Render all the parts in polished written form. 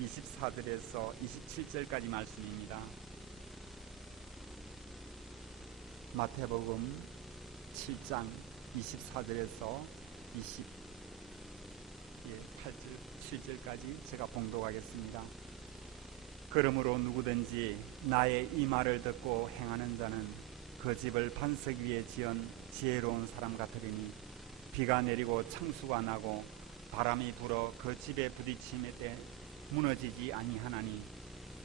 24절에서 27절까지 말씀입니다. 마태복음 7장 24절에서 28절, 7절까지 제가 봉독하겠습니다. 그러므로 누구든지 나의 이 말을 듣고 행하는 자는 그 집을 반석 위에 지은 지혜로운 사람 같으리니 비가 내리고 창수가 나고 바람이 불어 그 집에 부딪힘에 때 무너지지 아니하나니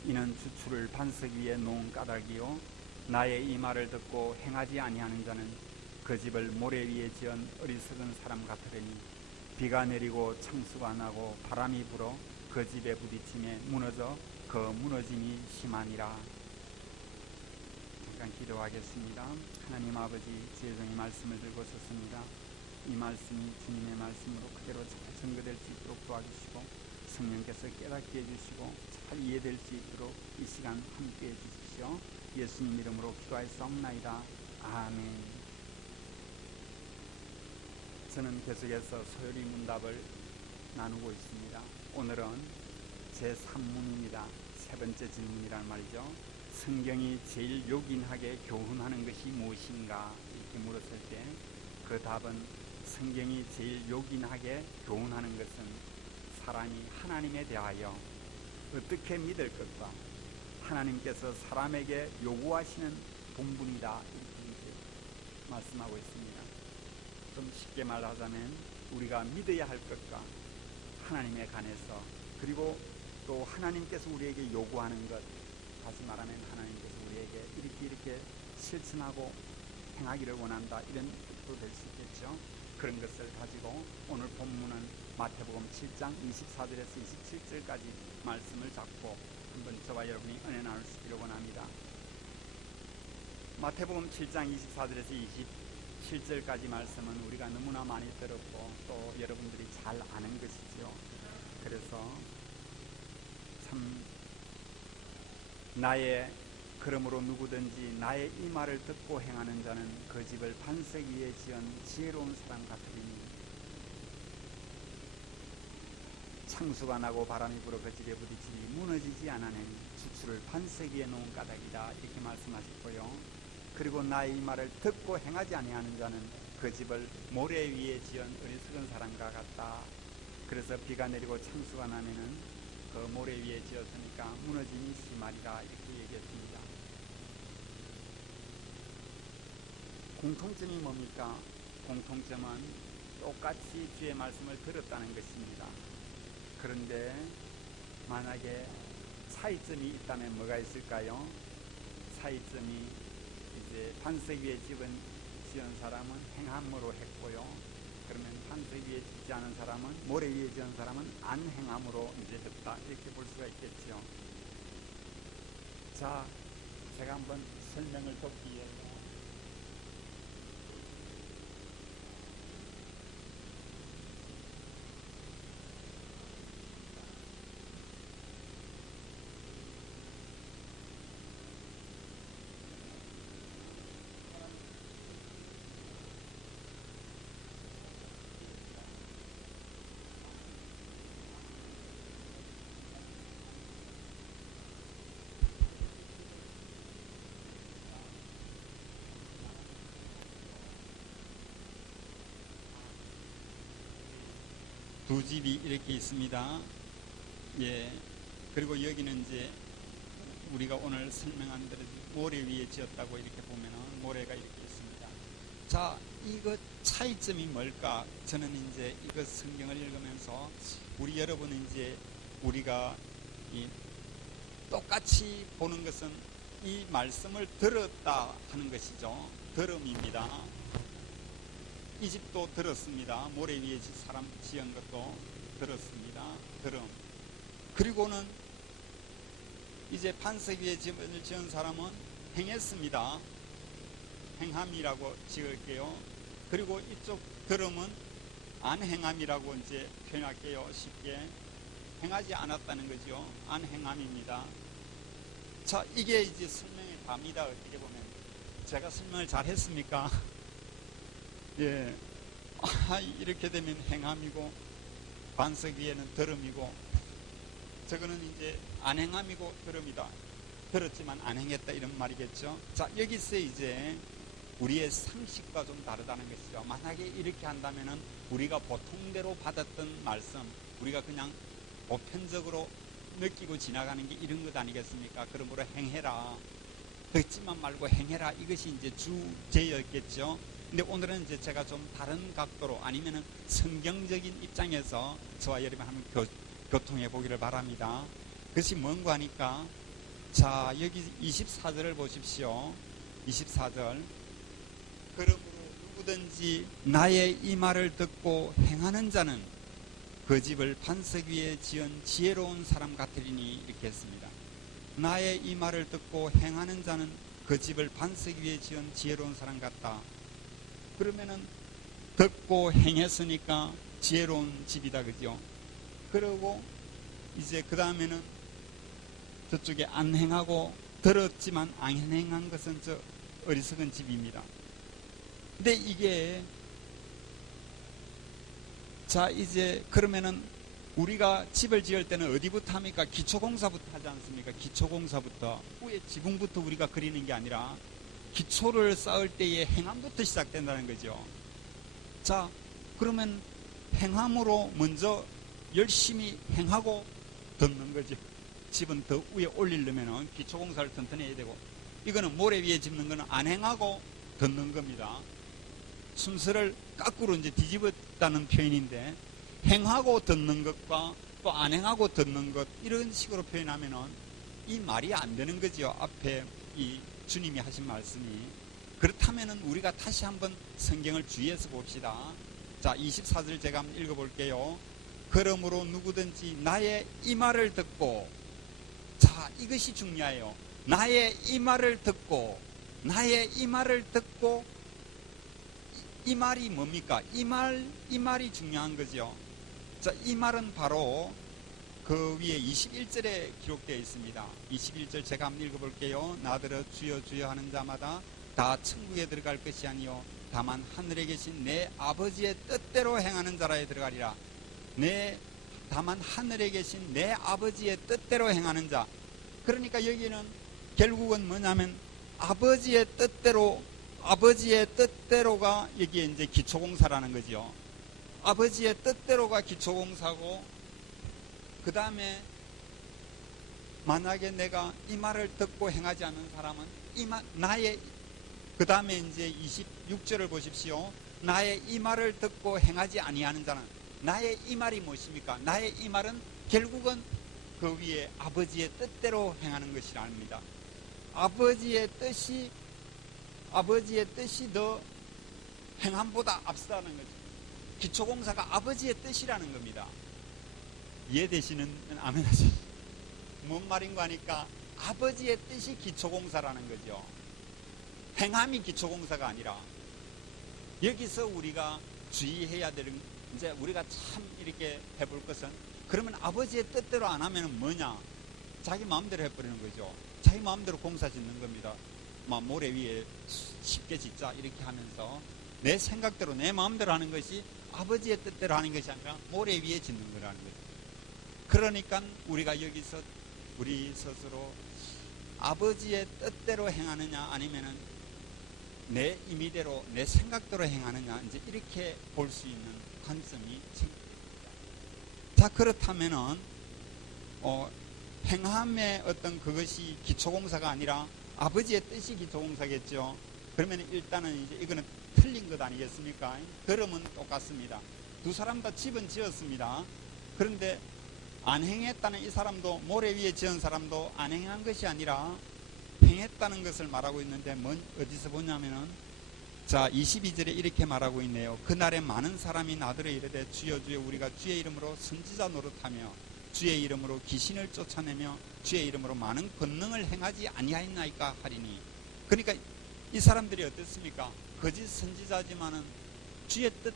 이는 주추를 반석 위에 놓은 까닭이요 나의 이 말을 듣고 행하지 아니하는 자는 그 집을 모래 위에 지은 어리석은 사람 같으리니 비가 내리고 창수가 나고 바람이 불어 그 집에 부딪힘에 무너져 그 무너짐이 심하니라. 잠깐 기도하겠습니다. 하나님 아버지, 지혜정의 말씀을 들고 섰습니다. 이 말씀이 주님의 말씀으로 그대로 잘 전거될 수 있도록 도와주시고 성령께서 깨닫게 해주시고 잘 이해될 수 있도록 이 시간 함께해 주십시오. 예수님 이름으로 기도하였사옵나이다. 아멘. 저는 계속해서 소요리 문답을 나누고 있습니다. 오늘은 제3문입니다. 세 번째 질문이란 말이죠. 성경이 제일 요긴하게 교훈하는 것이 무엇인가 이렇게 물었을 때 그 답은 성경이 제일 요긴하게 교훈하는 것은 사람이 하나님에 대하여 어떻게 믿을 것과 하나님께서 사람에게 요구하시는 본분이다 이렇게 말씀하고 있습니다. 좀 쉽게 말하자면 우리가 믿어야 할 것과 하나님에 관해서 그리고 또 하나님께서 우리에게 요구하는 것, 다시 말하면 하나님께서 우리에게 이렇게 실천하고 행하기를 원한다 이런 뜻도 될 수 있겠죠. 그런 것을 가지고 오늘 본문은 마태복음 7장 24절에서 27절까지 말씀을 잡고 한번 저와 여러분이 은혜 나눌 수 있기를 원합니다. 마태복음 7장 24절에서 27절까지 말씀은 우리가 너무나 많이 들었고 또 여러분들이 잘 아는 것이죠. 그래서 참 그러므로 누구든지 나의 이 말을 듣고 행하는 자는 그 집을 반석 위에 지은 지혜로운 사람 같으리니 창수가 나고 바람이 불어 그 집에 부딪히니 무너지지 않으니 주추를 반석 위에 놓은 까닭이다 이렇게 말씀하셨고요. 그리고 나의 이 말을 듣고 행하지 아니하는 자는 그 집을 모래 위에 지은 어리석은 사람과 같다. 그래서 비가 내리고 창수가 나면은 그 모래 위에 지었으니까 무너짐이 심하리라 이렇게 얘기했습니다. 공통점이 뭡니까? 공통점은 똑같이 주의 말씀을 들었다는 것입니다. 그런데 만약에 차이점이 있다면 뭐가 있을까요? 차이점이 이제 반석 위에 지은 사람은 행함으로 했고요. 그러면 반석 위에 짓지 않은 사람은 모래 위에 지은 사람은 안 행함으로 이제 했다 이렇게 볼 수가 있겠죠. 자, 제가 한번 설명을 돕기 위해서 두 집이 이렇게 있습니다. 예. 그리고 여기는 이제 우리가 오늘 설명한 대로 모래 위에 지었다고 이렇게 보면은 모래가 이렇게 있습니다. 자, 이거 차이점이 뭘까? 저는 이제 이거 성경을 읽으면서 우리 여러분은 이제 우리가 똑같이 보는 것은 이 말씀을 들었다 하는 것이죠. 들음입니다. 이 집도 들었습니다. 모래 위에 사람 지은 것도 들었습니다. 들음. 그리고는 이제 반석 위에 지은 사람은 행했습니다. 행함이라고 지을게요. 그리고 이쪽 들음은 안 행함이라고 이제 표현할게요. 쉽게. 행하지 않았다는 거죠. 안 행함입니다. 자, 이게 이제 설명이 답니다. 어떻게 보면. 제가 설명을 잘 했습니까? 예. 이렇게 되면 행함이고 반석 위에는 들음이고 저거는 이제 안 행함이고 들음이다. 들었지만 안 행했다 이런 말이겠죠. 자, 여기서 이제 우리의 상식과 좀 다르다는 것이죠. 만약에 이렇게 한다면은 우리가 보통대로 받았던 말씀, 우리가 그냥 보편적으로 느끼고 지나가는 게 이런 것 아니겠습니까? 그러므로 행해라, 듣지만 말고 행해라, 이것이 이제 주제였겠죠. 근데 오늘은 이제 제가 좀 다른 각도로 아니면은 성경적인 입장에서 저와 여러분 한번 교통해 보기를 바랍니다. 그것이 뭔가 하니까, 자, 여기 24절을 보십시오. 24절. 그러므로 누구든지 나의 이 말을 듣고 행하는 자는 그 집을 반석 위에 지은 지혜로운 사람 같으리니, 이렇게 했습니다. 나의 이 말을 듣고 행하는 자는 그 집을 반석 위에 지은 지혜로운 사람 같다. 그러면은 듣고 행했으니까 지혜로운 집이다, 그죠? 그리고 이제 그 다음에는 저쪽에 안 행하고 들었지만 안 행한 것은 저 어리석은 집입니다. 근데 이게, 자, 이제 그러면은 우리가 집을 지을 때는 어디부터 합니까? 기초공사부터 하지 않습니까? 기초공사부터, 위에 지붕부터 우리가 그리는 게 아니라 기초를 쌓을 때의 행함부터 시작된다는 거죠. 자, 그러면 행함으로 먼저 열심히 행하고 듣는 거죠. 집은 더 위에 올리려면 기초공사를 튼튼해야 되고, 이거는 모래 위에 짓는 거는 안 행하고 듣는 겁니다. 순서를 거꾸로 이제 뒤집었다는 표현인데, 행하고 듣는 것과 또 안 행하고 듣는 것, 이런 식으로 표현하면은 이 말이 안 되는 거죠. 앞에 이 주님이 하신 말씀이. 그렇다면은 우리가 다시 한번 성경을 주의해서 봅시다. 자, 24절 제가 한번 읽어볼게요. 그러므로 누구든지 나의 이 말을 듣고, 자, 이것이 중요해요. 나의 이 말을 듣고, 나의 이 말을 듣고, 이 말이 뭡니까? 이 말이 중요한 거죠. 자, 이 말은 바로 그 위에 21절에 기록되어 있습니다. 21절 제가 한번 읽어볼게요. 나더러 주여 주여 하는 자마다 다 천국에 들어갈 것이 아니요 다만 하늘에 계신 내 아버지의 뜻대로 행하는 자라에 들어가리라. 다만 하늘에 계신 내 아버지의 뜻대로 행하는 자. 그러니까 여기는 결국은 뭐냐면 아버지의 뜻대로가 여기에 이제 기초공사라는 거죠. 아버지의 뜻대로가 기초공사고, 그 다음에 만약에 내가 이 말을 듣고 행하지 않는 사람은 그 다음에 이제 26절을 보십시오. 나의 이 말을 듣고 행하지 아니하는 자는, 나의 이 말이 무엇입니까? 나의 이 말은 결국은 그 위에 아버지의 뜻대로 행하는 것이랍니다. 아버지의 뜻이 더 행함보다 앞서는 거죠. 기초공사가 아버지의 뜻이라는 겁니다. 이해되시는 아멘 하세요. 뭔 말인가 하니까 아버지의 뜻이 기초공사라는 거죠. 행함이 기초공사가 아니라, 여기서 우리가 주의해야 되는, 이제 우리가 참 이렇게 해볼 것은, 그러면 아버지의 뜻대로 안 하면 뭐냐? 자기 마음대로 해버리는 거죠. 자기 마음대로 공사 짓는 겁니다. 막 모래 위에 쉽게 짓자 이렇게 하면서 내 생각대로 내 마음대로 하는 것이 아버지의 뜻대로 하는 것이 아니라 모래 위에 짓는 거라는 거죠. 그러니까 우리가 여기서 우리 스스로 아버지의 뜻대로 행하느냐 아니면은 내 임의대로 내 생각대로 행하느냐, 이제 이렇게 볼 수 있는 관점이 생깁니다. 자, 그렇다면은 행함의 어떤 그것이 기초공사가 아니라 아버지의 뜻이 기초공사겠죠. 그러면 일단은 이제 이거는 틀린 것 아니겠습니까? 걸음은 똑같습니다. 두 사람 다 집은 지었습니다. 그런데 안 행했다는 이 사람도, 모래 위에 지은 사람도 안 행한 것이 아니라 행했다는 것을 말하고 있는데, 어디서 보냐면은, 자, 22절에 이렇게 말하고 있네요. 그날에 많은 사람이 나더러 이르되 주여 주여 우리가 주의 이름으로 선지자 노릇하며 주의 이름으로 귀신을 쫓아내며 주의 이름으로 많은 권능을 행하지 아니하였나이까 하리니. 그러니까 이 사람들이 어떻습니까? 거짓 선지자지만은 주의 뜻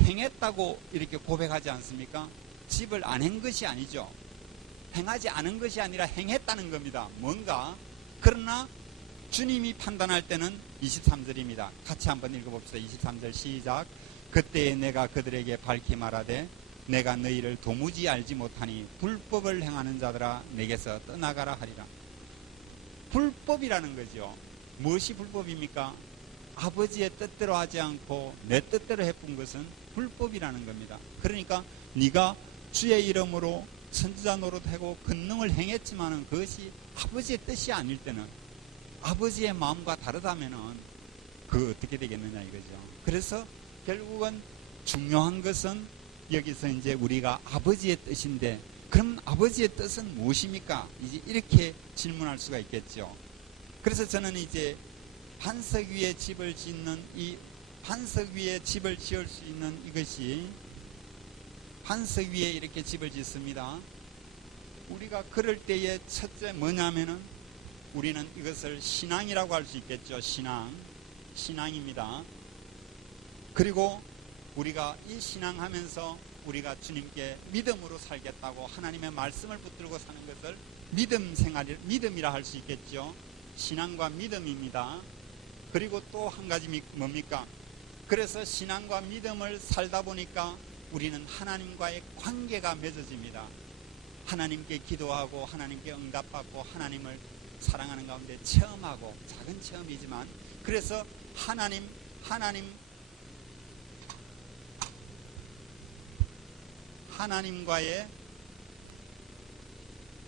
행했다고 이렇게 고백하지 않습니까? 집을 안 한 것이 아니죠. 행하지 않은 것이 아니라 행했다는 겁니다. 뭔가. 그러나 주님이 판단할 때는 23절입니다. 같이 한번 읽어봅시다. 23절 시작. 그때에 내가 그들에게 밝히 말하되 내가 너희를 도무지 알지 못하니 불법을 행하는 자들아 내게서 떠나가라 하리라. 불법이라는 거죠. 무엇이 불법입니까? 아버지의 뜻대로 하지 않고 내 뜻대로 해본 것은 불법이라는 겁니다. 그러니까 네가 주의 이름으로 선지자 노릇하고 권능을 행했지만은 그것이 아버지의 뜻이 아닐 때는, 아버지의 마음과 다르다면은 그 어떻게 되겠느냐 이거죠. 그래서 결국은 중요한 것은 여기서 이제 우리가 아버지의 뜻인데, 그럼 아버지의 뜻은 무엇입니까? 이제 이렇게 질문할 수가 있겠죠. 그래서 저는 이제 반석 위에 집을 짓는 이 반석 위에 집을 지을 수 있는 이것이, 반석 위에 이렇게 집을 짓습니다. 우리가 그럴 때에 첫째 뭐냐면은 우리는 이것을 신앙이라고 할 수 있겠죠. 신앙입니다. 그리고 우리가 이 신앙하면서 우리가 주님께 믿음으로 살겠다고 하나님의 말씀을 붙들고 사는 것을 믿음이라 할 수 있겠죠. 신앙과 믿음입니다. 그리고 또 한 가지 뭡니까? 그래서 신앙과 믿음을 살다 보니까 우리는 하나님과의 관계가 맺어집니다. 하나님께 기도하고 하나님께 응답받고 하나님을 사랑하는 가운데 체험하고, 작은 체험이지만, 그래서 하나님과의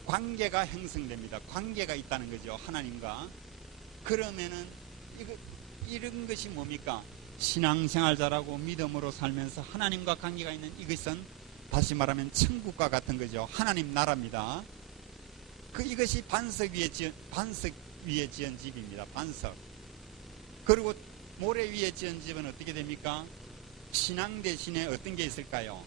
관계가 형성됩니다. 관계가 있다는 거죠, 하나님과. 그러면은 이런 것이 뭡니까? 신앙생활 잘하고 믿음으로 살면서 하나님과 관계가 있는 이것은 다시 말하면 천국과 같은 거죠. 하나님 나라입니다. 이것이 반석 위에 지은 집입니다. 반석. 그리고 모래 위에 지은 집은 어떻게 됩니까? 신앙 대신에 어떤 게 있을까요?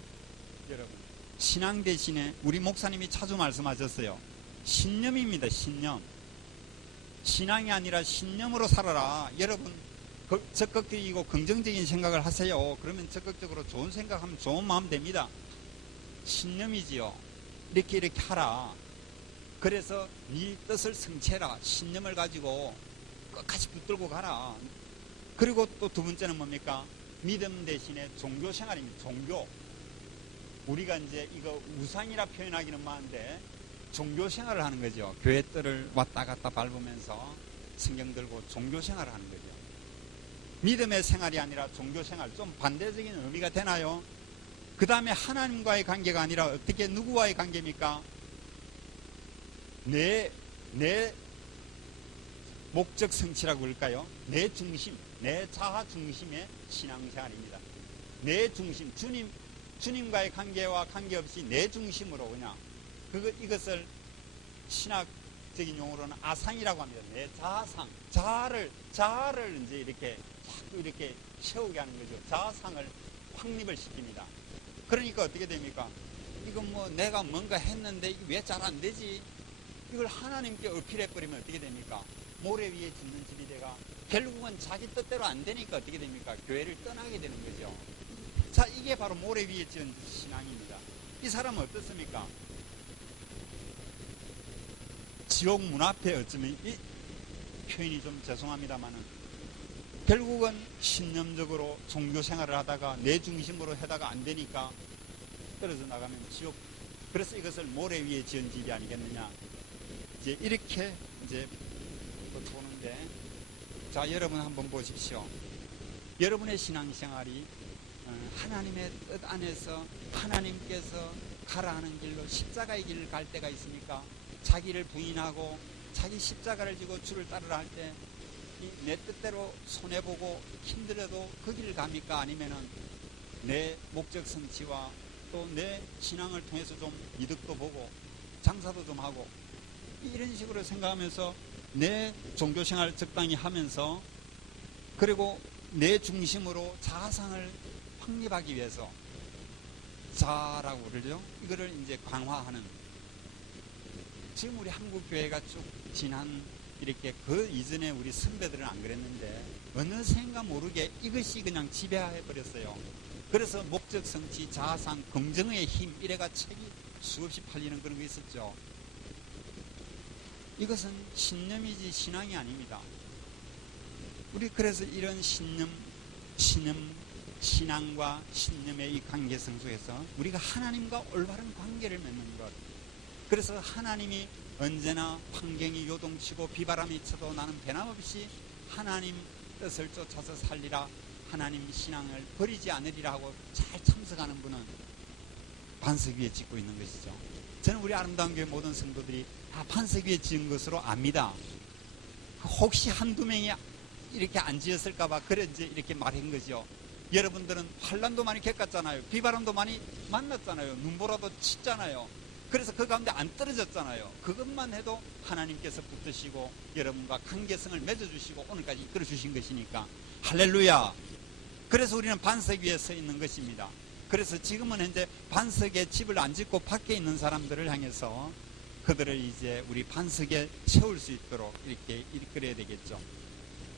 여러분, 신앙 대신에 우리 목사님이 자주 말씀하셨어요. 신념입니다. 신념. 신앙이 아니라 신념으로 살아라. 여러분, 적극적이고 긍정적인 생각을 하세요. 그러면 적극적으로 좋은 생각하면 좋은 마음 됩니다. 신념이지요. 이렇게 하라. 그래서 네 뜻을 성취해라. 신념을 가지고 끝까지 붙들고 가라. 그리고 또 두 번째는 뭡니까? 믿음 대신에 종교 생활입니다. 종교. 우리가 이제 이거 우상이라 표현하기는 많은데 종교 생활을 하는 거죠. 교회 뜰을 왔다 갔다 밟으면서 성경 들고 종교 생활을 하는 거죠. 믿음의 생활이 아니라 종교 생활, 좀 반대적인 의미가 되나요? 그 다음에 하나님과의 관계가 아니라 어떻게 누구와의 관계입니까? 내 목적 성취라고 할까요? 내 중심, 내 자아 중심의 신앙생활입니다. 내 중심, 주님과의 관계와 관계없이 내 중심으로 그냥 이것을 신학적인 용어로는 아상이라고 합니다. 내 자아상, 자아를 이제 이렇게 자꾸 이렇게 채우게 하는 거죠. 자아상을 확립을 시킵니다. 그러니까 어떻게 됩니까? 이건 뭐 내가 뭔가 했는데 이게 왜 잘 안 되지? 이걸 하나님께 어필해버리면 어떻게 됩니까? 모래 위에 짓는 집이 돼가 결국은 자기 뜻대로 안 되니까 어떻게 됩니까? 교회를 떠나게 되는 거죠. 자, 이게 바로 모래 위에 지은 신앙입니다. 이 사람은 어떻습니까? 지옥 문 앞에 어쩌면 이 표현이 좀 죄송합니다만은 결국은 신념적으로 종교 생활을 하다가 내 중심으로 하다가 안 되니까 떨어져 나가면 지옥. 그래서 이것을 모래 위에 지은 집이 아니겠느냐. 이제 이렇게 이제 보는데, 자, 여러분 한번 보십시오. 여러분의 신앙생활이 하나님의 뜻 안에서 하나님께서 가라 하는 길로 십자가의 길을 갈 때가 있습니까? 자기를 부인하고 자기 십자가를 지고 주를 따르라 할 때 내 뜻대로 손해보고 힘들어도 그 길을 갑니까? 아니면은 내 목적 성취와 또 내 신앙을 통해서 좀 이득도 보고 장사도 좀 하고 이런 식으로 생각하면서 내 종교생활을 적당히 하면서, 그리고 내 중심으로 자아상을 확립하기 위해서, 자라고 그러죠. 이거를 이제 강화하는, 지금 우리 한국 교회가 쭉 지난 이렇게 그 이전에 우리 선배들은 안 그랬는데 어느샌가 모르게 이것이 그냥 지배해 버렸어요. 그래서 목적 성취, 자아상, 긍정의 힘 이래가 책이 수없이 팔리는 그런 거 있었죠. 이것은 신념이지 신앙이 아닙니다. 우리 그래서 이런 신념 신앙과 신념의 이 관계성 속에서 우리가 하나님과 올바른 관계를 맺는 것. 그래서 하나님이 언제나 환경이 요동치고 비바람이 쳐도 나는 변함없이 하나님 뜻을 쫓아서 살리라, 하나님 신앙을 버리지 않으리라 하고 잘 참석하는 분은 반석 위에 짓고 있는 것이죠. 저는 우리 아름다운 교회 모든 성도들이 다 반석 위에 지은 것으로 압니다. 혹시 한두 명이 이렇게 안 지었을까봐 그런지 이렇게 말한 거죠. 여러분들은 환난도 많이 겪었잖아요. 비바람도 많이 만났잖아요. 눈보라도 쳤잖아요. 그래서 그 가운데 안 떨어졌잖아요. 그것만 해도 하나님께서 붙드시고 여러분과 관계성을 맺어주시고 오늘까지 이끌어 주신 것이니까 할렐루야. 그래서 우리는 반석 위에 서 있는 것입니다. 그래서 지금은 현재 반석에 집을 안 짓고 밖에 있는 사람들을 향해서 그들을 이제 우리 반석에 세울 수 있도록 이렇게 이끌어야 되겠죠.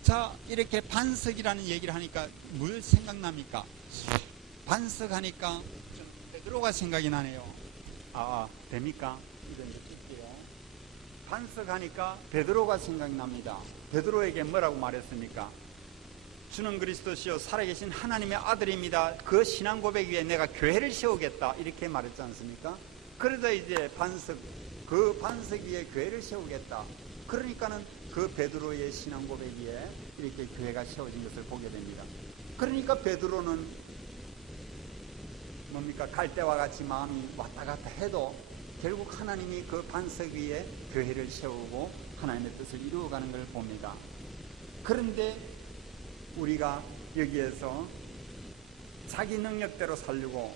자, 이렇게 반석이라는 얘기를 하니까 뭘 생각납니까? 반석하니까 좀 베드로가 생각이 나네요. 됩니까? 이제 뜰게요. 반석하니까 베드로가 생각납니다. 베드로에게 뭐라고 말했습니까? 주는 그리스도시요 살아계신 하나님의 아들입니다. 그 신앙 고백 위에 내가 교회를 세우겠다, 이렇게 말했지 않습니까? 그러다 이제 그 반석 위에 교회를 세우겠다. 그러니까는 그 베드로의 신앙 고백 위에 이렇게 교회가 세워진 것을 보게 됩니다. 그러니까 베드로는 뭡니까? 갈대와 같이 마음이 왔다 갔다 해도 결국 하나님이 그 반석 위에 교회를 세우고 하나님의 뜻을 이루어가는 걸 봅니다. 그런데 우리가 여기에서 자기 능력대로 살려고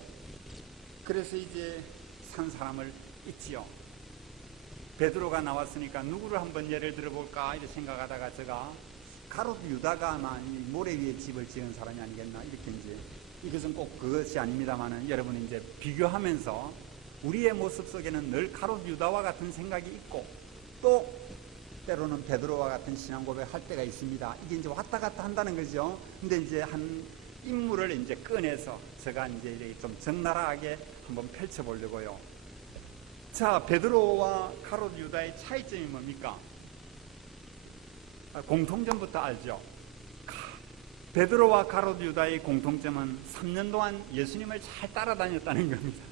그래서 이제 산 사람을 있지요. 베드로가 나왔으니까 누구를 한번 예를 들어볼까 이렇게 생각하다가 제가 가롯 유다가 아마 모래 위에 집을 지은 사람이 아니겠나 이렇게 이제, 이것은 꼭 그것이 아닙니다만은 여러분이 이제 비교하면서 우리의 모습 속에는 늘 가롯 유다와 같은 생각이 있고 또 때로는 베드로와 같은 신앙 고백할 때가 있습니다. 이게 이제 왔다 갔다 한다는 거죠. 근데 이제 한 인물을 이제 꺼내서 제가 이제 좀 적나라하게 한번 펼쳐보려고요. 자, 베드로와 가롯 유다의 차이점이 뭡니까? 공통점부터 알죠. 베드로와 가롯 유다의 공통점은 3년 동안 예수님을 잘 따라다녔다는 겁니다.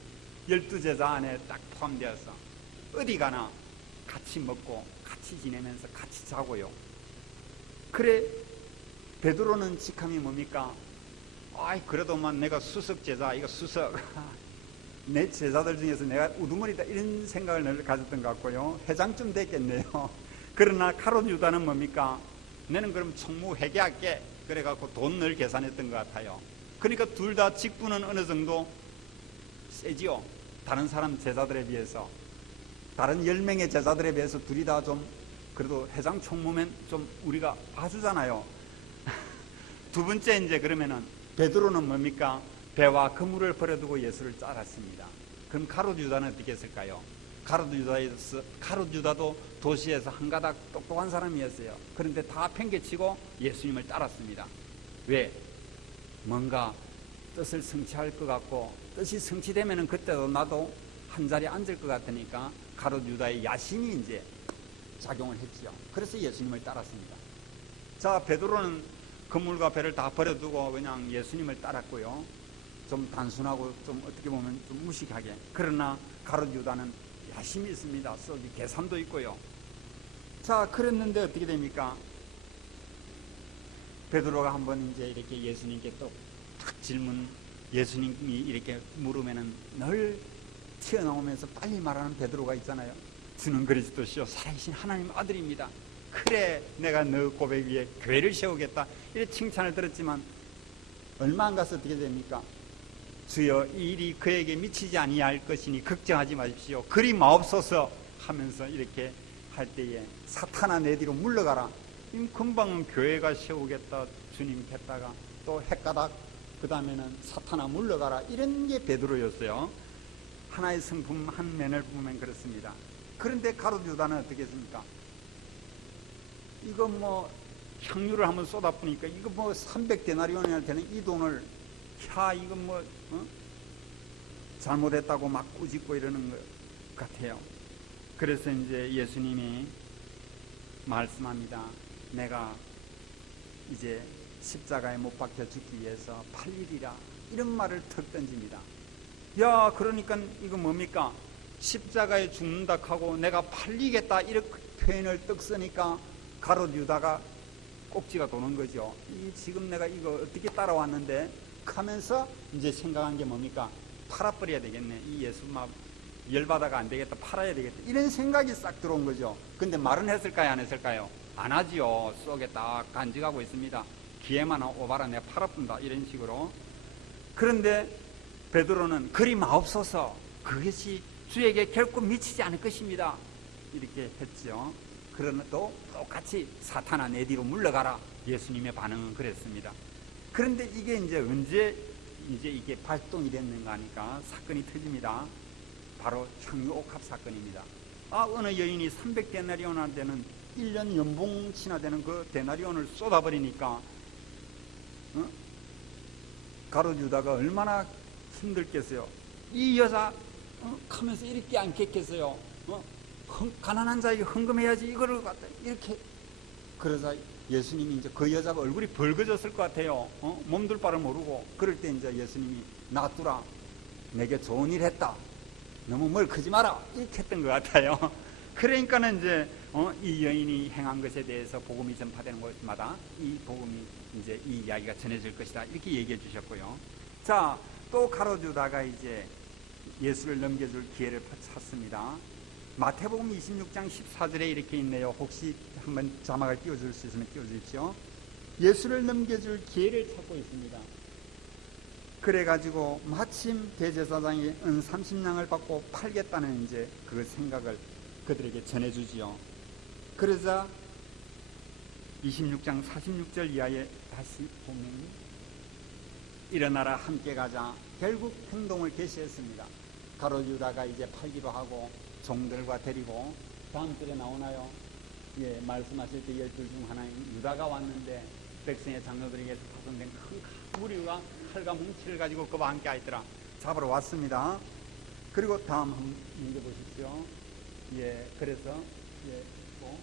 12제자 안에 딱 포함되어서 어디 가나 같이 먹고 같이 지내면서 같이 자고요. 그래 베드로는 직함이 뭡니까? 그래도만 내가 수석 제자, 이거 수석 내 제자들 중에서 내가 우두머리다 이런 생각을 늘 가졌던 것 같고요. 회장쯤 됐겠네요. 그러나 가롯 유다는 뭡니까? 너는 그럼 총무 회계할게, 그래갖고 돈 늘 계산했던 것 같아요. 그러니까 둘 다 직분은 어느 정도 세지요. 다른 사람 제자들에 비해서, 다른 10명의 제자들에 비해서 둘이 다 좀 그래도 회장 총무면 좀 우리가 봐주잖아요. 두 번째 이제 그러면은 베드로는 뭡니까? 배와 그물을 버려두고 예수를 따랐습니다. 그럼 가롯 유다는 어떻게 했을까요? 가롯 유다도 도시에서 한가닥 똑똑한 사람이었어요. 그런데 다 팽개치고 예수님을 따랐습니다. 왜? 뭔가 뜻을 성취할 것 같고, 뜻이 성취되면은 그때도 나도 한 자리에 앉을 것 같으니까 가롯 유다의 야심이 이제 작용을 했지요. 그래서 예수님을 따랐습니다. 자, 베드로는 그물과 배를 다 버려두고 그냥 예수님을 따랐고요. 좀 단순하고 좀 어떻게 보면 좀 무식하게. 그러나 가롯 유다는 야심이 있습니다. 썩이 계산도 있고요. 자, 그랬는데 어떻게 됩니까? 베드로가 한번 이제 이렇게 예수님께 또 딱 질문, 예수님이 이렇게 물으면은 늘 튀어나오면서 빨리 말하는 베드로가 있잖아요. 주는 그리스도시요 살아계신 하나님 아들입니다. 그래, 내가 너 고백 위에 교회를 세우겠다, 이렇게 칭찬을 들었지만 얼마 안 가서 어떻게 됩니까? 주여, 이 일이 그에게 미치지 아니할 것이니 걱정하지 마십시오. 그리 마옵소서 하면서 이렇게 할 때에 사탄아 내 뒤로 물러가라. 금방은 교회가 세우겠다 주님 했다가 또 헷가닥 그 다음에는 사탄아 물러가라, 이런 게 베드로였어요. 하나의 성품 한 면을 보면 그렇습니다. 그런데 가롯 유다는 어떻게 했습니까? 이거 뭐 향유를 한번 쏟아부니까 이거 뭐 300데나리온이나 되는 이 돈을 이거 뭐 잘못했다고 막 꾸짖고 이러는 것 같아요. 그래서 이제 예수님이 말씀합니다. 내가 이제 십자가에 못 박혀 죽기 위해서 팔리리라 이런 말을 턱 던집니다. 야, 그러니까 이거 뭡니까? 십자가에 죽는다 하고 내가 팔리겠다 이렇게 표현을 떡 쓰니까 가롯 유다가 꼭지가 도는 거죠. 지금 내가 이거 어떻게 따라왔는데 하면서 이제 생각한 게 뭡니까? 팔아버려야 되겠네. 이 예수 막 열받아가 안 되겠다. 팔아야 되겠다. 이런 생각이 싹 들어온 거죠. 근데 말은 했을까요? 안 했을까요? 안 하지요. 속에 딱 간직하고 있습니다. 기회만 오바라 내가 팔아뿐다. 이런 식으로. 그런데 베드로는 그리 마옵소서. 그것이 주에게 결코 미치지 않을 것입니다. 이렇게 했죠. 그러나 또 똑같이 사탄아 내 뒤로 물러가라. 예수님의 반응은 그랬습니다. 그런데 이게 이제 언제 이게 발동이 됐는가 하니까 사건이 터집니다. 바로 향유옥합 사건입니다. 어느 여인이 300데나리온 되는 1년 연봉치나 되는 그 데나리온을 쏟아버리니까 가롯 유다가 얼마나 힘들겠어요. 이 여자 하면서 이렇게 않겠겠어요. 가난한 자에게 헌금해야지 이거를 갖다 이렇게. 그러자 예수님이 이제 그 여자가 얼굴이 벌거졌을 것 같아요. 몸둘 바를 모르고. 그럴 때 이제 예수님이 놔두라. 내게 좋은 일 했다. 너무 뭘 크지 마라. 이렇게 했던 것 같아요. 그러니까는 이제 이 여인이 행한 것에 대해서 복음이 전파되는 곳마다 이 복음이 이제 이 이야기가 전해질 것이다. 이렇게 얘기해 주셨고요. 자, 또 가롯 유다가 이제 예수를 넘겨줄 기회를 찾습니다. 마태복음 26장 14절에 이렇게 있네요. 혹시 한번 자막을 띄워줄 수 있으면 띄워주십시오. 예수를 넘겨줄 기회를 찾고 있습니다. 그래가지고 마침 대제사장이 은 30냥을 받고 팔겠다는 이제 그 생각을 그들에게 전해주지요. 그러자 26장 46절 이하에 다시 보면 일어나라 함께 가자. 결국 행동을 개시했습니다. 가롯 유다가 이제 팔기로 하고 종들과 데리고 다음 절에 나오나요? 예, 말씀하실 때 12 중 하나인 유다가 왔는데 백성의 장로들에게서 파손된 큰 무리가 칼과 뭉치를 가지고 그와 함께 하였더라. 잡으러 왔습니다. 그리고 다음 한번 읽어보십시오. 예, 그래서 또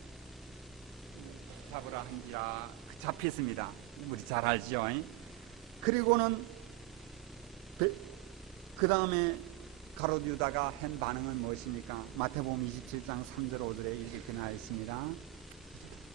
잡으라 한지라 잡혔습니다. 우리 잘 알죠? 그리고는 그 다음에 가롯 유다가 한 반응은 무엇입니까? 마태복음 27장 3절 5절에 이렇게 나와 있습니다.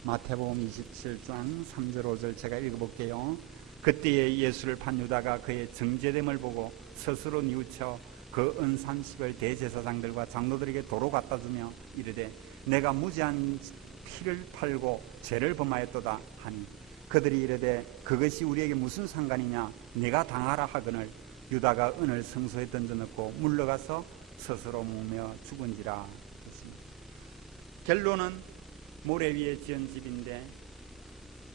마태복음 27장 3절 5절 제가 읽어볼게요. 그때에 예수를 판 유다가 그의 정죄됨을 보고 스스로 뉘우쳐 그 은 30을 대제사장들과 장로들에게 도로 갖다 주며 이르되 내가 무지한 피를 팔고 죄를 범하였도다 하니 그들이 이르되 그것이 우리에게 무슨 상관이냐 네가 당하라 하거늘 유다가 은을 성소에 던져넣고 물러가서 스스로 묵며 죽은지라 했습니다. 결론은 모래 위에 지은 집인데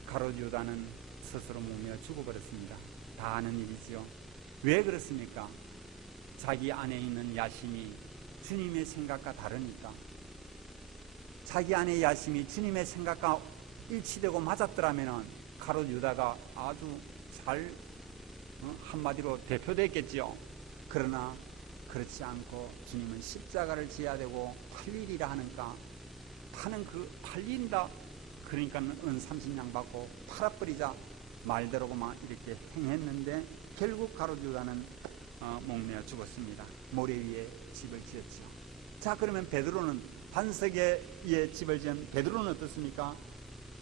가롯 유다는 스스로 묵며 죽어버렸습니다. 다 아는 일이죠. 왜 그렇습니까? 자기 안에 있는 야심이 주님의 생각과 다르니까. 자기 안의 야심이 주님의 생각과 일치되고 맞았더라면 가롯 유다가 아주 잘 한마디로 대표됐겠지요. 그러나 그렇지 않고 주님은 십자가를 지어야 되고 팔리리라 하니까 파는 그 팔린다 그러니까 은 30냥 받고 팔아버리자 말대로만 이렇게 행했는데 결국 가롯 유다는 목매어 죽었습니다. 모래 위에 집을 지었죠. 자, 그러면 베드로는 반석에 위에 집을 지은 베드로는 어떻습니까?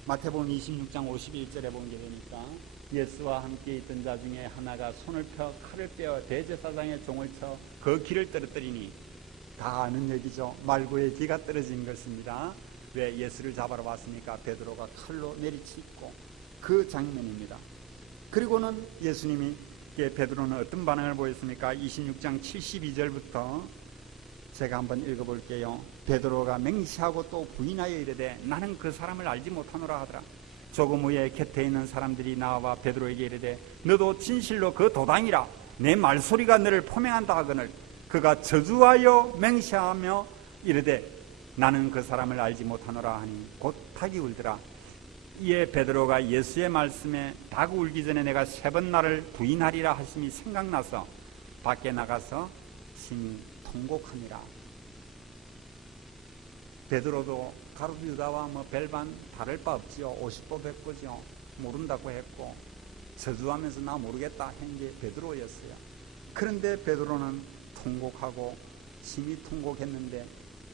마태복음 26장 51절에 보게 되니까 예수와 함께 있던 자 중에 하나가 손을 펴 칼을 빼어 대제사장의 종을 쳐 그 귀를 떨어뜨리니 다 아는 얘기죠. 말고의 귀가 떨어진 것입니다. 왜 예수를 잡아러 왔으니까 베드로가 칼로 내리치고 그 장면입니다. 그리고는 예수님이 베드로는 어떤 반응을 보였습니까? 26장 72절부터 제가 한번 읽어볼게요. 베드로가 맹시하고 또 부인하여 이르되 나는 그 사람을 알지 못하노라 하더라. 조금 후에 곁에 있는 사람들이 나와 베드로에게 이르되 너도 진실로 그 도당이라 내 말소리가 너를 포명한다 하거늘 그가 저주하여 맹시하며 이르되 나는 그 사람을 알지 못하노라 하니 곧 닭이 울더라. 이에 베드로가 예수의 말씀에 닭 울기 전에 내가 3번 나를 부인하리라 하심이 생각나서 밖에 나가서 심히 통곡하니라. 베드로도 가롯 유다와 별반 다를 바 없지요. 50보 100보죠. 모른다고 했고 저주하면서 나 모르겠다 한 게 베드로였어요. 그런데 베드로는 통곡하고 심히 통곡했는데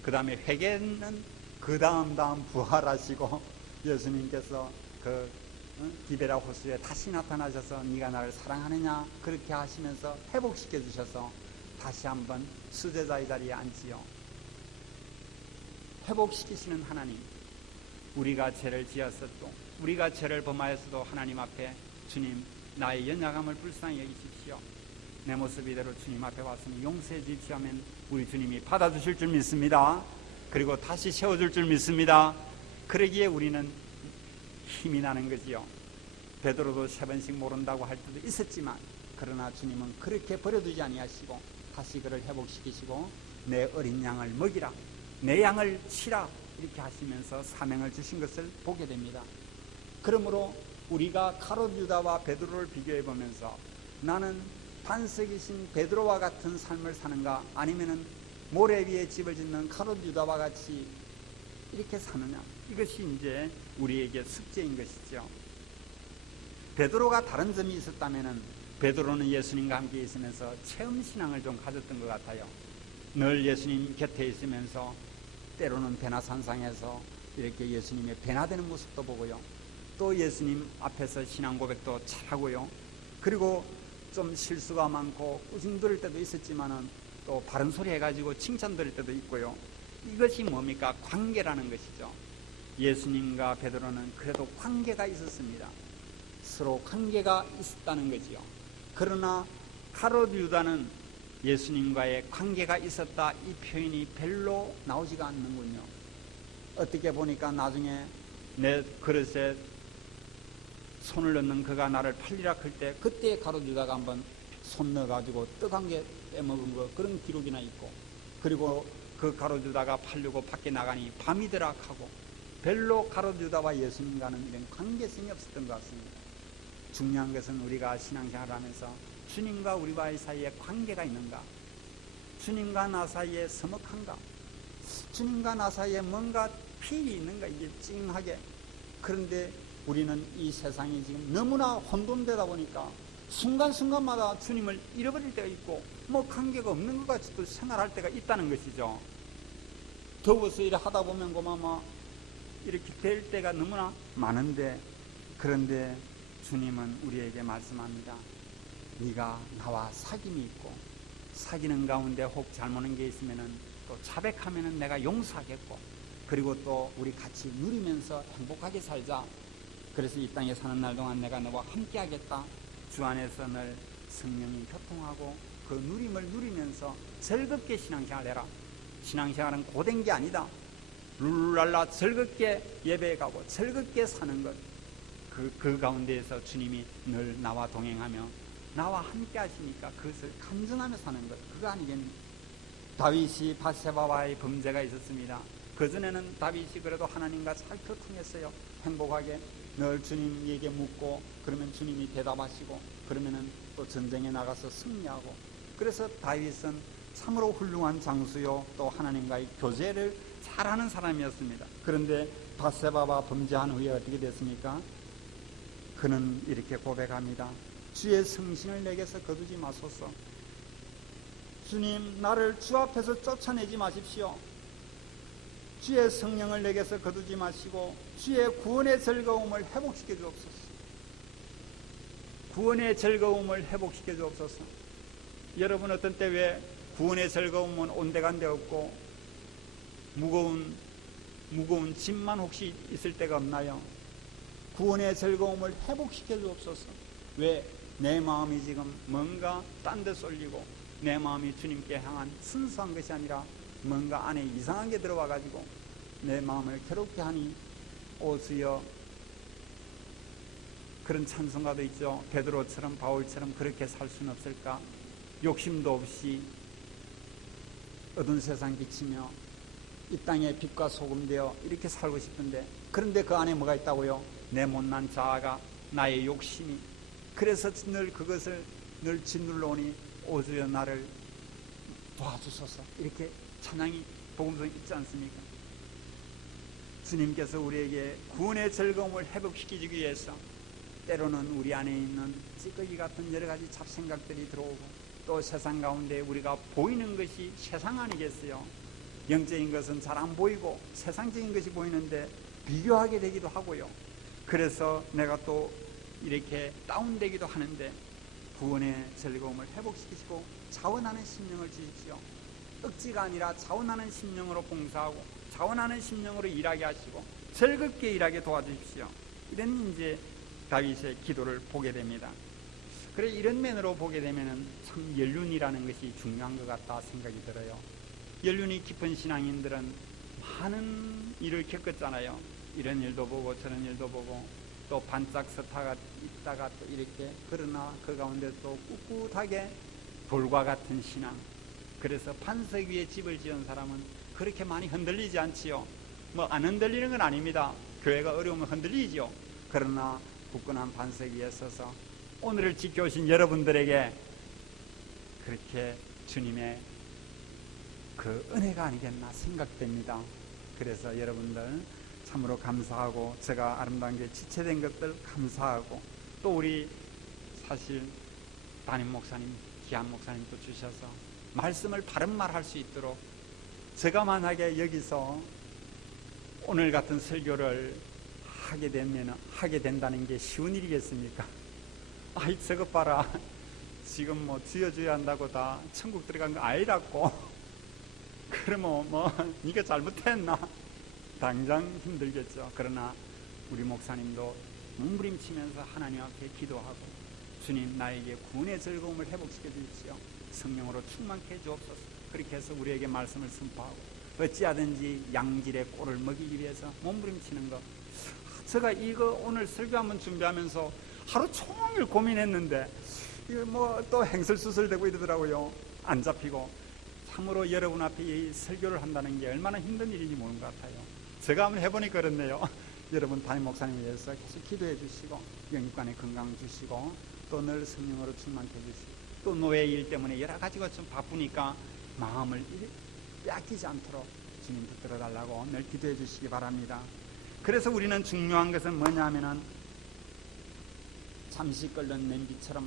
그 다음에 회개는 그 다음 부활하시고 예수님께서 그 기베라 호수에 다시 나타나셔서 네가 나를 사랑하느냐 그렇게 하시면서 회복시켜 주셔서 다시 한번 수제자의 자리에 앉지요. 회복시키시는 하나님, 우리가 죄를 지었어도 우리가 죄를 범하였어도 하나님 앞에 주님 나의 연약함을 불쌍히 여기십시오. 내 모습 이대로 주님 앞에 왔으니 용서해 주십시오 하면 우리 주님이 받아주실 줄 믿습니다. 그리고 다시 세워줄 줄 믿습니다. 그러기에 우리는 힘이 나는 거지요. 베드로도 3번씩 모른다고 할 때도 있었지만 그러나 주님은 그렇게 버려두지 아니하시고 다시 그를 회복시키시고 내 어린 양을 먹이라, 내 양을 치라 이렇게 하시면서 사명을 주신 것을 보게 됩니다. 그러므로 우리가 가롯 유다와 베드로를 비교해 보면서 나는 반석이신 베드로와 같은 삶을 사는가 아니면은 모래 위에 집을 짓는 가롯 유다와 같이 이렇게 사느냐, 이것이 이제 우리에게 숙제인 것이죠. 베드로가 다른 점이 있었다면은 베드로는 예수님과 함께 있으면서 체험신앙을 좀 가졌던 것 같아요. 늘 예수님 곁에 있으면서 때로는 배나 산상에서 이렇게 예수님의 변화되는 모습도 보고요. 또 예수님 앞에서 신앙 고백도 잘하고요. 그리고 좀 실수가 많고 우징거릴 때도 있었지만은 또 바른 소리 해가지고 칭찬 드릴 때도 있고요. 이것이 뭡니까? 관계라는 것이죠. 예수님과 베드로는 그래도 관계가 있었습니다. 서로 관계가 있었다는 거지요. 그러나 가롯 유다는 예수님과의 관계가 있었다 이 표현이 별로 나오지가 않는군요. 어떻게 보니까 나중에 내 그릇에 손을 넣는 그가 나를 팔리라 할 때 그때 가롯 유다가 한번 손 넣어가지고 떡 한 개 빼먹은 거 그런 기록이나 있고, 그리고 그 가롯 유다가 팔려고 밖에 나가니 밤이더라 하고 별로 가롯 유다와 예수님과는 이런 관계성이 없었던 것 같습니다. 중요한 것은 우리가 신앙생활을 하면서 주님과 우리와의 사이에 관계가 있는가, 주님과 나 사이에 서먹한가, 주님과 나 사이에 뭔가 필이 있는가, 이게 찡하게. 그런데 우리는 이 세상이 지금 너무나 혼돈되다 보니까 순간순간마다 주님을 잃어버릴 때가 있고 뭐 관계가 없는 것 같이 또 생활할 때가 있다는 것이죠. 더워서 일을 하다 보면 고마마 이렇게 될 때가 너무나 많은데, 그런데 주님은 우리에게 말씀합니다. 네가 나와 사귐이 있고 사귀는 가운데 혹 잘못한 게 있으면은 또 자백하면은 내가 용서하겠고, 그리고 또 우리 같이 누리면서 행복하게 살자. 그래서 이 땅에 사는 날 동안 내가 너와 함께 하겠다. 주 안에서 늘 성령이 교통하고 그 누림을 누리면서 즐겁게 신앙생활 해라. 신앙생활은 고된 게 아니다. 룰랄라 즐겁게 예배에 가고 즐겁게 사는 것, 그 가운데에서 주님이 늘 나와 동행하며 나와 함께 하시니까 그것을 간증하며 사는 것, 그거 아니겠니? 다윗이 밧세바와의 범죄가 있었습니다. 그전에는 다윗이 그래도 하나님과 잘 교통했어요. 행복하게 늘 주님에게 묻고 그러면 주님이 대답하시고 그러면은 또 전쟁에 나가서 승리하고, 그래서 다윗은 참으로 훌륭한 장수요 또 하나님과의 교제를 잘하는 사람이었습니다. 그런데 밧세바와 범죄한 후에 어떻게 됐습니까? 그는 이렇게 고백합니다. 주의 성신을 내게서 거두지 마소서. 주님, 나를 주 앞에서 쫓아내지 마십시오. 주의 성령을 내게서 거두지 마시고 주의 구원의 즐거움을 회복시켜 주옵소서. 구원의 즐거움을 회복시켜 주옵소서. 여러분 어떤 때 왜 구원의 즐거움은 온데간데 없고 무거운 짐만 혹시 있을 때가 없나요? 구원의 즐거움을 회복시켜 주옵소서. 왜? 내 마음이 지금 뭔가 딴 데 쏠리고 내 마음이 주님께 향한 순수한 것이 아니라 뭔가 안에 이상하게 들어와 가지고 내 마음을 괴롭게 하니 오수여. 그런 찬송가도 있죠. 베드로처럼 바울처럼 그렇게 살 수는 없을까? 욕심도 없이 어두운 세상 비치며 이 땅에 빛과 소금 되어 이렇게 살고 싶은데, 그런데 그 안에 뭐가 있다고요? 내 못난 자아가, 나의 욕심이. 그래서 늘 그것을 늘 짓눌러 오니 오주여 나를 도와주소서. 이렇게 찬양이 복음성에 있지 않습니까? 주님께서 우리에게 구원의 즐거움을 회복시키기 위해서 때로는 우리 안에 있는 찌꺼기 같은 여러 가지 잡생각들이 들어오고, 또 세상 가운데 우리가 보이는 것이 세상 아니겠어요? 영적인 것은 잘 안 보이고 세상적인 것이 보이는데 비교하게 되기도 하고요. 그래서 내가 또 이렇게 다운되기도 하는데, 구원의 즐거움을 회복시키시고 자원하는 심령을 주십시오. 억지가 아니라 자원하는 심령으로 봉사하고 자원하는 심령으로 일하게 하시고 즐겁게 일하게 도와주십시오. 이런 이제 다윗의 기도를 보게 됩니다. 그래, 이런 면으로 보게 되면은 참 연륜이라는 것이 중요한 것 같다 생각이 들어요. 연륜이 깊은 신앙인들은 많은 일을 겪었잖아요. 이런 일도 보고 저런 일도 보고, 또 반짝 서타가 있다가 또 이렇게, 그러나 그 가운데 또 꿋꿋하게 돌과 같은 신앙. 그래서 반석 위에 집을 지은 사람은 그렇게 많이 흔들리지 않지요. 뭐 안 흔들리는 건 아닙니다. 교회가 어려우면 흔들리지요. 그러나 굳건한 반석 위에 서서 오늘을 지켜오신 여러분들에게 그렇게 주님의 그 은혜가 아니겠나 생각됩니다. 그래서 여러분들 참으로 감사하고, 제가 아름다운 게 지체된 것들 감사하고, 또 우리 사실 담임 목사님, 귀한 목사님도 주셔서 말씀을 바른 말 할 수 있도록, 제가 만약에 여기서 오늘 같은 설교를 하게 된다는 게 쉬운 일이겠습니까? 아이, 저것 봐라, 지금 뭐 지어줘야 한다고 다 천국 들어간 거 아니라고. 그러면 뭐 네가 잘못했나? 당장 힘들겠죠. 그러나 우리 목사님도 몸부림치면서 하나님 앞에 기도하고, 주님, 나에게 구원의 즐거움을 회복시켜 주십시오. 성령으로 충만케 해 주옵소서. 그렇게 해서 우리에게 말씀을 선포하고, 어찌하든지 양질의 꼴을 먹이기 위해서 몸부림치는 것. 제가 이거 오늘 설교 한번 준비하면서 하루 종일 고민했는데, 이거 뭐 또 행설수설되고 이러더라고요. 안 잡히고. 참으로 여러분 앞에 이 설교를 한다는 게 얼마나 힘든 일인지 모르는 것 같아요. 제가 한번 해보니까 그렇네요. 여러분 담임 목사님 위해서 계속 기도해 주시고, 영육간에 건강 주시고, 또 늘 성령으로 충만케 해주시고, 또 노예 일 때문에 여러 가지가 좀 바쁘니까 마음을 빼앗기지 않도록 주님 붙들어 달라고 늘 기도해 주시기 바랍니다. 그래서 우리는 중요한 것은 뭐냐면은, 잠시 끓는 냄비처럼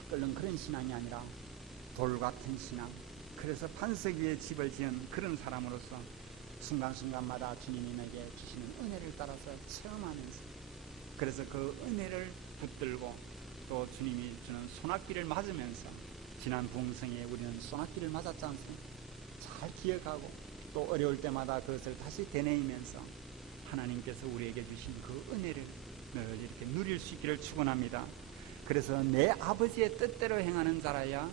팔팔 끓는 그런 신앙이 아니라 돌 같은 신앙. 그래서 반석 위에 집을 지은 그런 사람으로서 순간순간마다 주님이 내게 주시는 은혜를 따라서 체험하면서, 그래서 그 은혜를 붙들고 또 주님이 주는 소낙비를 맞으면서, 지난 부흥성에 우리는 소낙비를 맞았지 않습니까? 잘 기억하고 또 어려울 때마다 그것을 다시 되뇌이면서 하나님께서 우리에게 주신 그 은혜를 늘 이렇게 누릴 수 있기를 축원합니다. 그래서 내 아버지의 뜻대로 행하는 자라야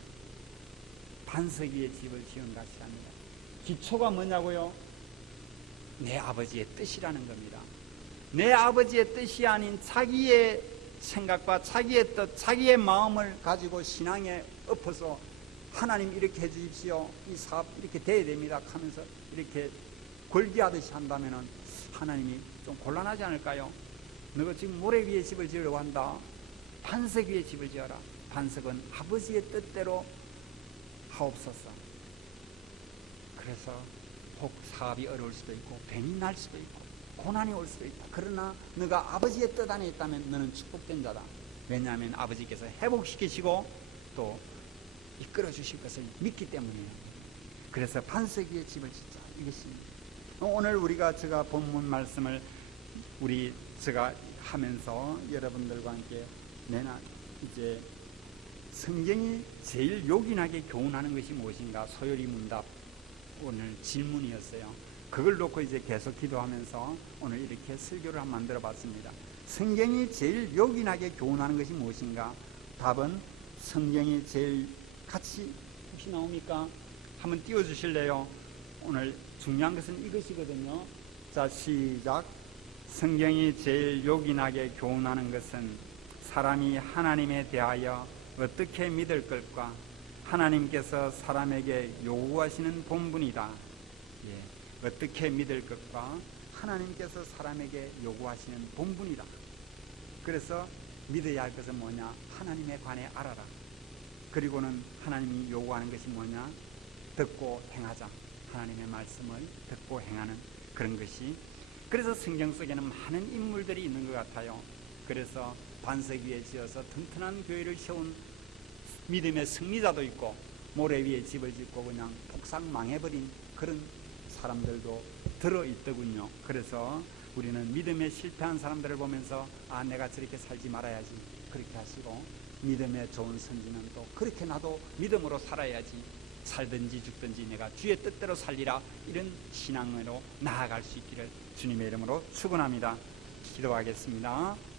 반석 위에 집을 지은 것이랍니다. 기초가 뭐냐고요? 내 아버지의 뜻이라는 겁니다. 내 아버지의 뜻이 아닌 자기의 생각과 자기의 뜻, 자기의 마음을 가지고 신앙에 엎어서 하나님 이렇게 해주십시오, 이 사업 이렇게 돼야 됩니다 하면서 이렇게 골기하듯이 한다면은 하나님이 좀 곤란하지 않을까요? 너가 지금 모래 위에 집을 지으려고 한다. 반석 위에 집을 지어라. 반석은 아버지의 뜻대로 하옵소서. 그래서 혹 사업이 어려울 수도 있고 병이 날 수도 있고 고난이 올 수도 있다. 그러나 너가 아버지의 뜻 안에 있다면 너는 축복된 자다. 왜냐하면 아버지께서 회복시키시고 또 이끌어 주실 것을 믿기 때문이에요. 그래서 반석 위에 집을 짓자, 이것입니다. 오늘 제가 본문 말씀을 제가 하면서 여러분들과 함께 이제 성경이 제일 요긴하게 교훈하는 것이 무엇인가, 소요리 문답 오늘 질문이었어요. 그걸 놓고 이제 계속 기도하면서 오늘 이렇게 설교를 한번 만들어 봤습니다. 성경이 제일 요긴하게 교훈하는 것이 무엇인가? 답은 성경이 제일 같이 혹시 나옵니까? 한번 띄워주실래요? 오늘 중요한 것은 이것이거든요. 자, 시작. 성경이 제일 요긴하게 교훈하는 것은 사람이 하나님에 대하여 어떻게 믿을 것과 하나님께서 사람에게 요구하시는 본분이다. 예, 어떻게 믿을 것과 하나님께서 사람에게 요구하시는 본분이다. 그래서 믿어야 할 것은 뭐냐? 하나님에 관해 알아라. 그리고는 하나님이 요구하는 것이 뭐냐? 듣고 행하자. 하나님의 말씀을 듣고 행하는 그런 것이. 그래서 성경 속에는 많은 인물들이 있는 것 같아요. 그래서 반석 위에 지어서 튼튼한 교회를 세운 믿음의 승리자도 있고, 모래 위에 집을 짓고 그냥 폭삭 망해버린 그런 사람들도 들어있더군요. 그래서 우리는 믿음에 실패한 사람들을 보면서 아, 내가 저렇게 살지 말아야지, 그렇게 하시고, 믿음의 좋은 선지는 또 그렇게 나도 믿음으로 살아야지, 살든지 죽든지 내가 주의 뜻대로 살리라, 이런 신앙으로 나아갈 수 있기를 주님의 이름으로 축원합니다. 기도하겠습니다.